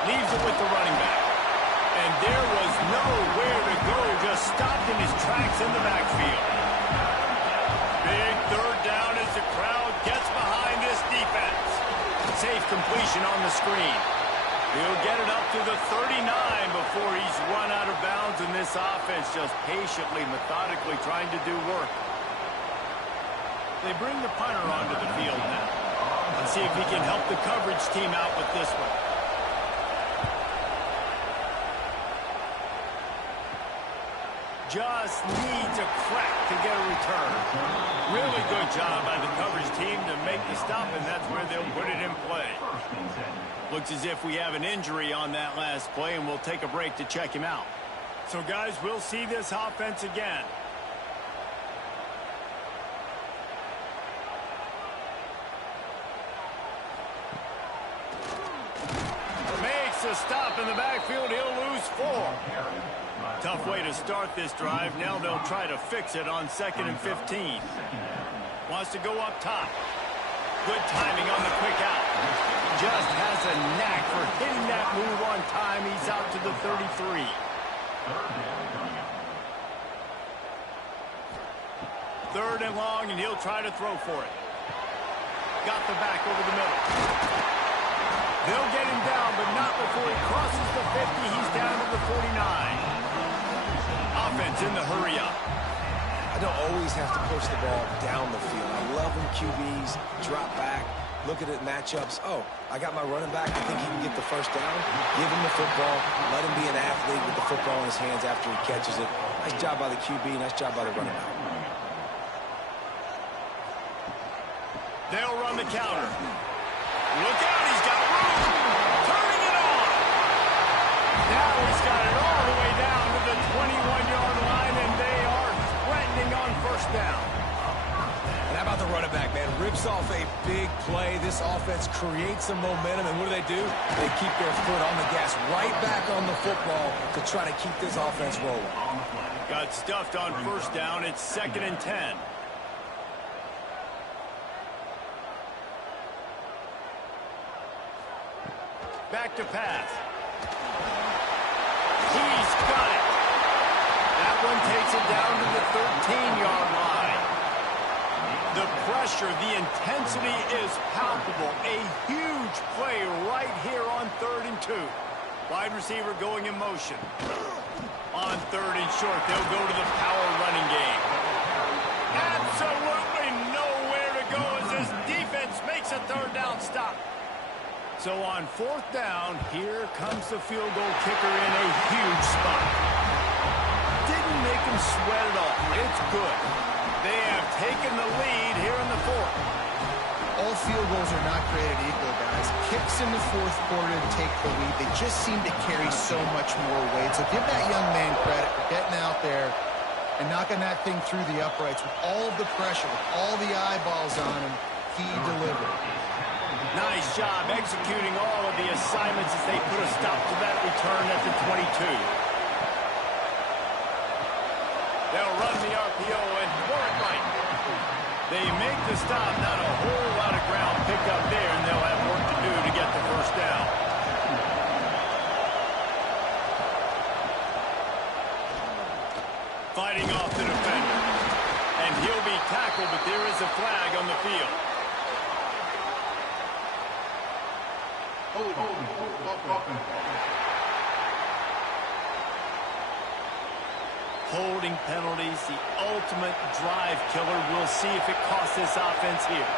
Leaves it with the running back. And there was nowhere to go. Just stopped in his tracks in the backfield. Big third down as the crowd gets behind this defense. Safe completion on the screen. He'll get it up to the 39 before he's run out of bounds, and this offense just patiently, methodically trying to do work. They bring the punter onto the field now. Let's see if he can help the coverage team out with this one. Just needs a crack to get a return. Really good job by the coverage team to make the stop, and that's where they'll put it in play. Looks as if we have an injury on that last play, and we'll take a break to check him out. So, guys, we'll see this offense again. Makes a stop in the backfield. He'll lose 4. Tough way to start this drive. Now they'll try to fix it on second and 15. Wants to go up top. Good timing on the quick out. Just has a knack for hitting that move on time. He's out to the 33. Third and long, and he'll try to throw for it. Got the back over the middle. They'll get him down, but not before he crosses the 50. He's down to the 49. Offense in the hurry up. I don't always have to push the ball down the field. I love when QBs drop back, look at it matchups. Oh, I got my running back. I think he can get the first down. Give him the football. Let him be an athlete with the football in his hands after he catches it. Nice job by the QB. Nice job by the running back. They'll run the counter. Look out, he's got room. Turning it on. Now he's got it all the way down to the 21-yard line, and they are threatening on first down. And how about the running back, man? Rips off a big play. This offense creates some momentum, and what do? They keep their foot on the gas, right back on the football to try to keep this offense rolling. Got stuffed on first down. It's second and 10. Back to pass. He's got it. That one takes it down to the 13-yard line. The pressure, the intensity is palpable. A huge play right here on 3rd and 2. Wide receiver going in motion. On 3rd and short, they'll go to the power running game. Absolutely So on fourth down, here comes the field goal kicker in a huge spot. Didn't make him sweat at all. It's good. They have taken the lead here in the fourth. All field goals are not created equal, guys. Kicks in the fourth quarter to take the lead. They just seem to carry so much more weight. So give that young man credit for getting out there and knocking that thing through the uprights with all of the pressure, with all the eyeballs on him. He delivered. Nice job executing all of the assignments as they put a stop to that return at the 22. They'll run the RPO and work right. They make the stop, not a whole lot of ground picked up there, and they'll have work to do to get the first down. Fighting off the defender. And he'll be tackled, but there is a flag on the field. Holding penalties, the ultimate drive killer. We'll see if it costs this offense here.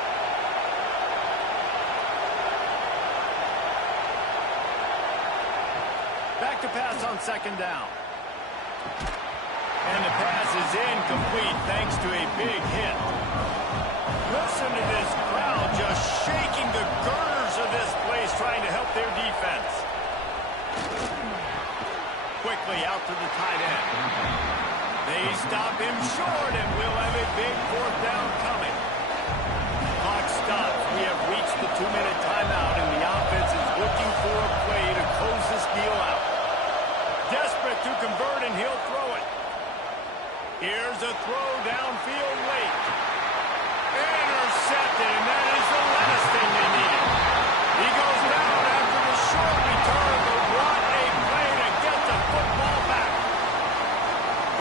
Back to pass on second down. And the pass is incomplete thanks to a big hit. Listen to this crowd just shaking the girders of this place trying to help their defense. Quickly out to the tight end. They stop him short, and we'll have a big fourth down coming. Clock stops. We have reached the 2-minute timeout, and the offense is looking for a play to close this deal out. Desperate to convert, and he'll throw it. Here's a throw downfield late. Intercepted, and that is the last thing they needed. He goes down after the short return, but what a play to get the football back.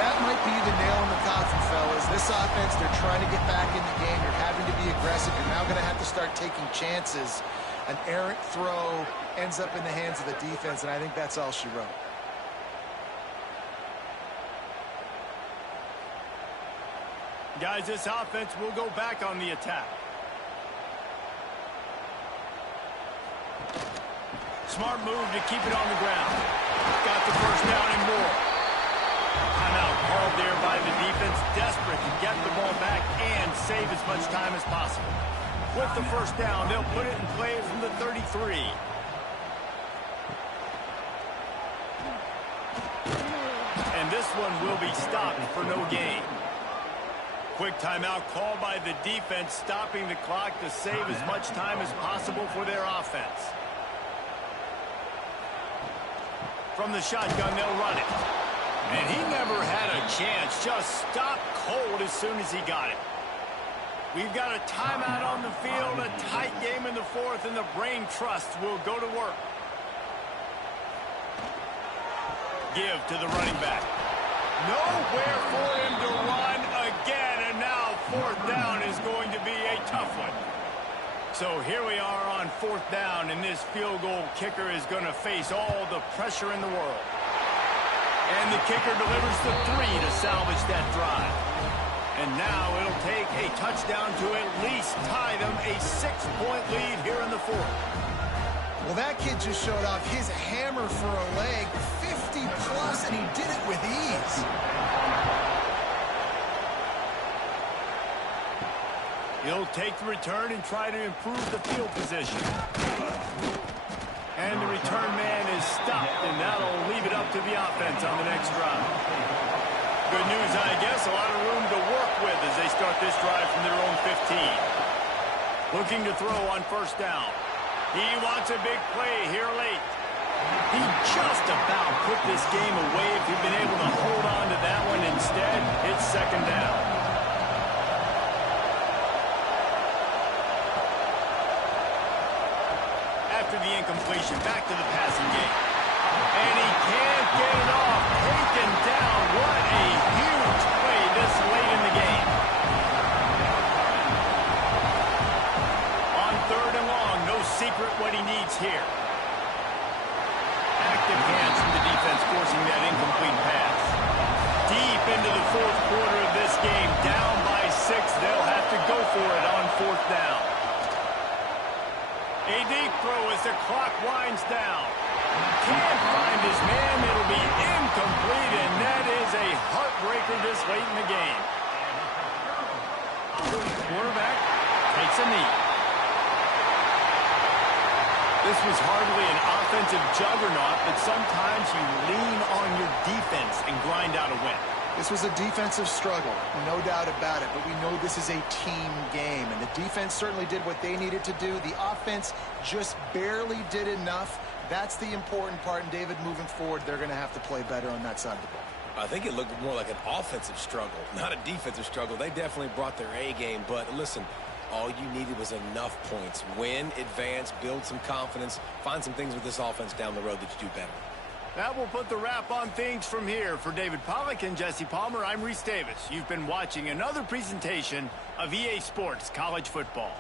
That might be the nail in the coffin, fellas. This offense, they're trying to get back in the game. You're having to be aggressive. You're now going to have to start taking chances. An errant throw ends up in the hands of the defense, and I think that's all she wrote. Guys, this offense will go back on the attack. Smart move to keep it on the ground. Got the first down and more. Timeout called there by the defense, desperate to get the ball back and save as much time as possible. With the first down, they'll put it in play from the 33. And this one will be stopped for no gain. Quick timeout called by the defense, stopping the clock to save as much time as possible for their offense. From the shotgun, they'll run it. And he never had a chance, just stopped cold as soon as he got it. We've got a timeout on the field, a tight game in the fourth, and the brain trust will go to work. Give to the running back. Nowhere for him to run again, and now fourth down is going to be a tough one. So here we are on fourth down, and this field goal kicker is going to face all the pressure in the world. And the kicker delivers the 3 to salvage that drive. And now it'll take a touchdown to at least tie them a 6-point lead here in the fourth. Well, that kid just showed off his hammer for a leg, 50-plus, and he did it with ease. He'll take the return and try to improve the field position. And the return man is stopped, and that'll leave it up to the offense on the next drive. Good news, I guess, a lot of room to work with as they start this drive from their own 15. Looking to throw on first down. He wants a big play here late. He just about put this game away if he'd been able to hold on to that one. Instead, it's second down. After the incompletion, back to the passing game. And he can't get it off. Taken down. What a huge play this late in the game. On third and long, no secret what he needs here. Active hands from the defense forcing that incomplete pass. Deep into the fourth quarter of this game, down by 6. They'll have to go for it on fourth down. A deep throw as the clock winds down. Can't find his man. It'll be incomplete, and that is a heartbreaker this late in the game. Quarterback takes a knee. This was hardly an offensive juggernaut, but sometimes you lean on your defense and grind out a win. This was a defensive struggle, no doubt about it, but we know this is a team game, and the defense certainly did what they needed to do. The offense just barely did enough. That's the important part, and David, moving forward, they're going to have to play better on that side of the ball. I think it looked more like an offensive struggle, not a defensive struggle. They definitely brought their A game, but listen, all you needed was enough points. Win, advance, build some confidence, find some things with this offense down the road that you do better. That will put the wrap on things from here. For David Pollack and Jesse Palmer, I'm Reese Davis. You've been watching another presentation of EA Sports College Football.